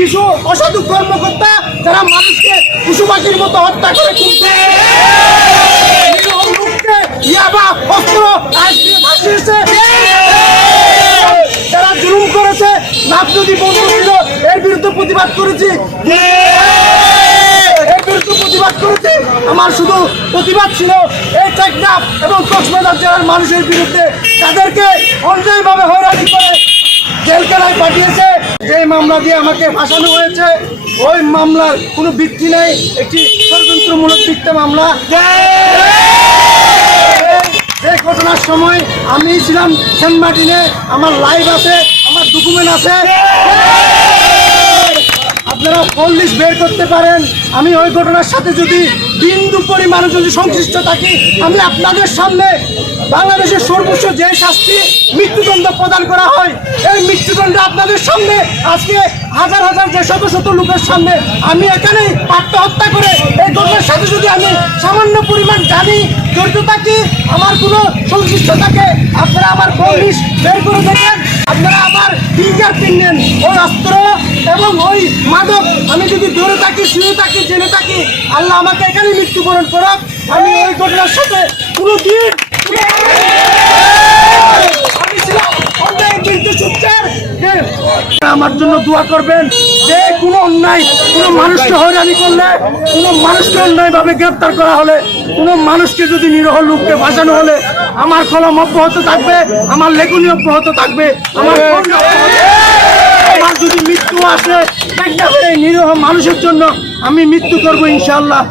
কিছু অসাধু কর্মকর্তা যারা মানুষকে পশু পাখির মতো হত্যা করে তুলছে, লোককে ইয়াবা অস্ত্র ভাসিয়েছে, যারা জুলুম করেছে, লাভ যদি বন্ধ ছিল এর বিরুদ্ধে প্রতিবাদ করেছি, আমার শুধু প্রতিবাদ ছিল এই টেকনাফ এবং কক্সবাজার জেলার মানুষের বিরুদ্ধে, তাদেরকে অন্যায়ভাবে হয়রানি করে জেলখানায় পাঠিয়েছে। যে মামলা দিয়ে আমাকে ফাঁসানো হয়েছে ওই মামলার কোনো ভিত্তি নেই, একটি ষড়যন্ত্রমূলক মিথ্যা মামলা। এই ঘটনার সময় আমি ছিলাম সেন্ট মার্টিনে, আমার লাইভ আছে, আমার ডকুমেন্ট আছে, আপনারা পুলিশ বের করতে পারেন। আমি ওই ঘটনার সাথে যদি বিন্দু পরিমাণে যদি সংশ্লিষ্ট থাকি, আমি আপনাদের সামনে বাংলাদেশের সর্বোচ্চ যে শাস্তি মৃত্যুদণ্ড প্রদান করা হয়, এই মৃত্যুদণ্ড আপনাদের সামনে আজকে হাজার হাজার যে শত শত লোকের সামনে আমি এখানেই আত্মহত্যা করে এই ঘটনার সাথে যদি আমি সামান্য পরিমাণ জানি, জড়িত থাকি, আমার কোনো সংশ্লিষ্ট থাকে, আপনারা আমার পুলিশ বের করে দেখেন, আপনারা আমার ফিঙ্গারপ্রিন্ট নেন। ওই অস্ত্র এবং ওই মাদক আমি যদি ধরে থাকি, শুয়ে থাকি, জেনে থাকি, আল্লাহ আমাকে এখানে মৃত্যুবরণ করুক, আমি ওই ঘটনার সাথে কোনো দিন আমি ছিলাম অন্যায় কিন্তু সুচ্চার। আমার জন্য দোয়া করবেন যে কোনো অন্যায়, কোনো মানুষকে হয়রানি করলে, কোনো মানুষকে অন্যায়ভাবে গ্রেপ্তার করা হলে, কোনো মানুষকে যদি নিরহ লোককে ভাসানো হলে আমার কলম অব্যাহত থাকবে, আমার লেখনী অব্যাহত থাকবে, আমার যদি মৃত্যু আসে নিরহ মানুষের জন্য আমি মৃত্যু করবো ইনশাআল্লাহ।